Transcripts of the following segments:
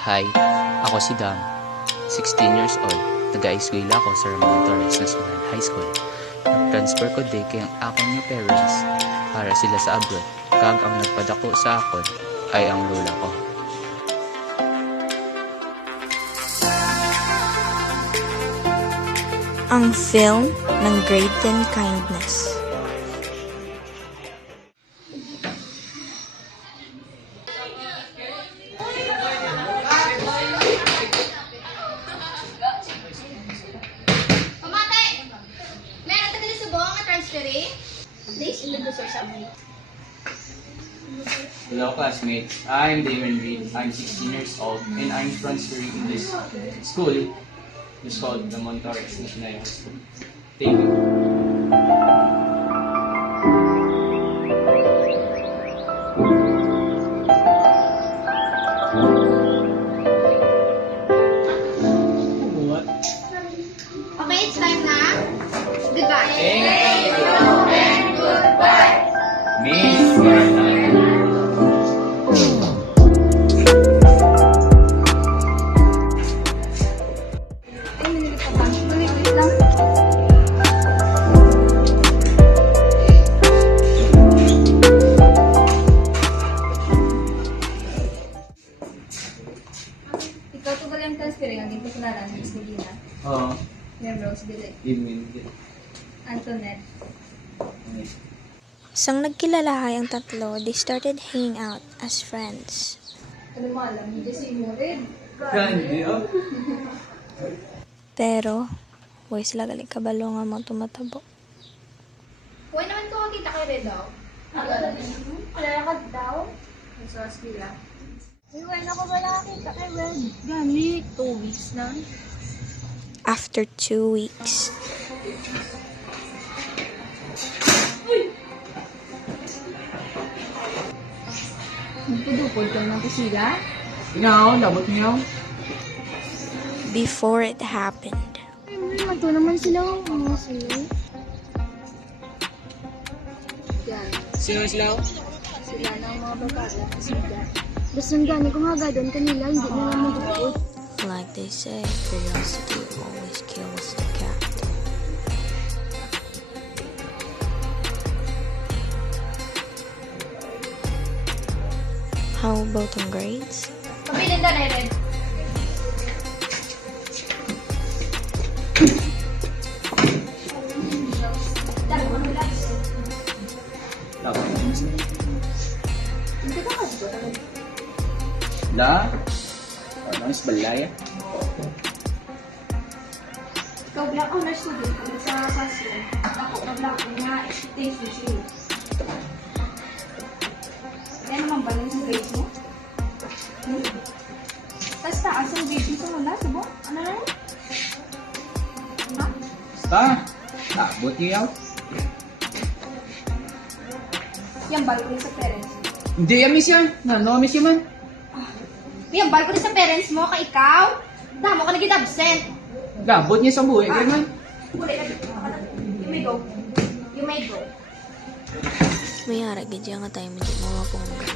Hi, ako si Dam, 16 years old. Taga-eskwela ako sa Ramon Torres National High School. Nag-transfer ko din kay ang akong mga parents para sila sa abroad. Kag ang nagpadako sa akon ay ang lola ko. Ang film ng Great and Kindness. Pamate! Meron tagal sa buong nga transferi? Please, ilubos or something. Hello classmates, I'm Damon Reed. I'm 16 years old and I'm transferring in this school. It's called the Montorres National High School. Thank you. Okay, it's time na. Goodbye. Thank you and goodbye. Miss Martin. Ikaw to galing transfer ang dito ko na lang sa Gina. Oo. Yan Rose Billy. Evening. Antoinette. Isang nagkilalahay ang tatlo, they started hanging out as friends. Ano mo alam, hindi si Morid. Candy, oh. Pero, huwag sila galing kabalo nga mga tumatabo. Huwag naman ko kakita kay Red daw. Kalala ka daw? Sa Aspila. Iwan ako wala nakita kay Red. Gani, 2 weeks na. After 2 weeks, Nagpudupod ka na ko sila? Ikaw, labot niyo. before it happened, Mato naman sila mga sila. Yan. Sino sila? Sila na ang mga babae kasi dyan. Basta gani kung hagadon kanila, hindi na lang magupod. like they say, curiosity always kills the cat. How about ang grades? Pabilin doon, Red. Labot. Hindi ka kasi ba? La? Ano is balaya? Ikaw black honor student ka sa classroom. Ako na black nga expectation siya. Kaya naman ba sa grades mo? Tapos taas ang grades mo sa wala, subo? Ano na yun? Ha? Basta. Labot niyo. Yan bal ko rin sa parents mo. Hindi, miss yan. Ano, miss yan man? Yan, bal ko rin sa parents mo, ka ikaw. Damo ka naging absent. Labot niya sa buhay. Kaya man. Huli na. You may go. You may go. May ara gadya nga tayo hindi mo mapungga.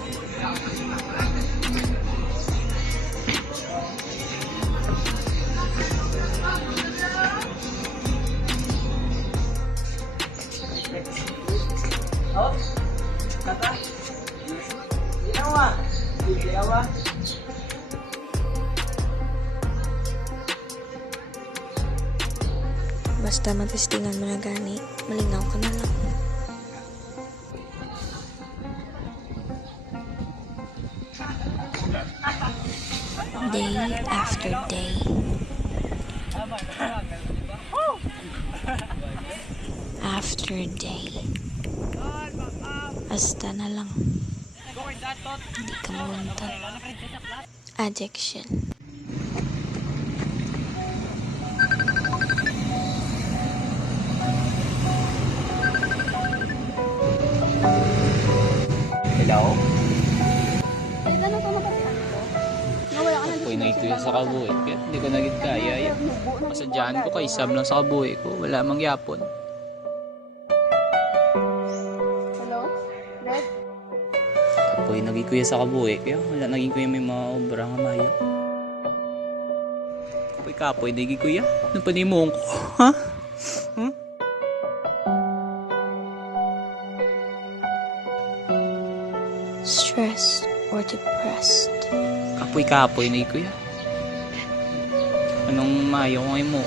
Basta matestingan mo na gani, malingaw ka na lang. Day after day. After day. Basta na lang. Hindi ka mamunta. Addiction. Hello? Ay, gano'n ka magkatian ko? Nawala ka na Ako'y naituya sa kabuhi. Kaya hindi ko naging kaya. Kasadyahan ko kay Sam lang sa kabuhi ko. Wala mang yapon. Hello? Ako'y naging kuya sa kabuhi. Kaya wala naging kuya may mga obra nga mayo. Kapoy-kapoy, nagi kuya. Ano pa ni mo ko? Ha? Huh? Stressed or depressed? Kapoy-kapoy, nagi kuya. Anong mayo ko ngayon mo?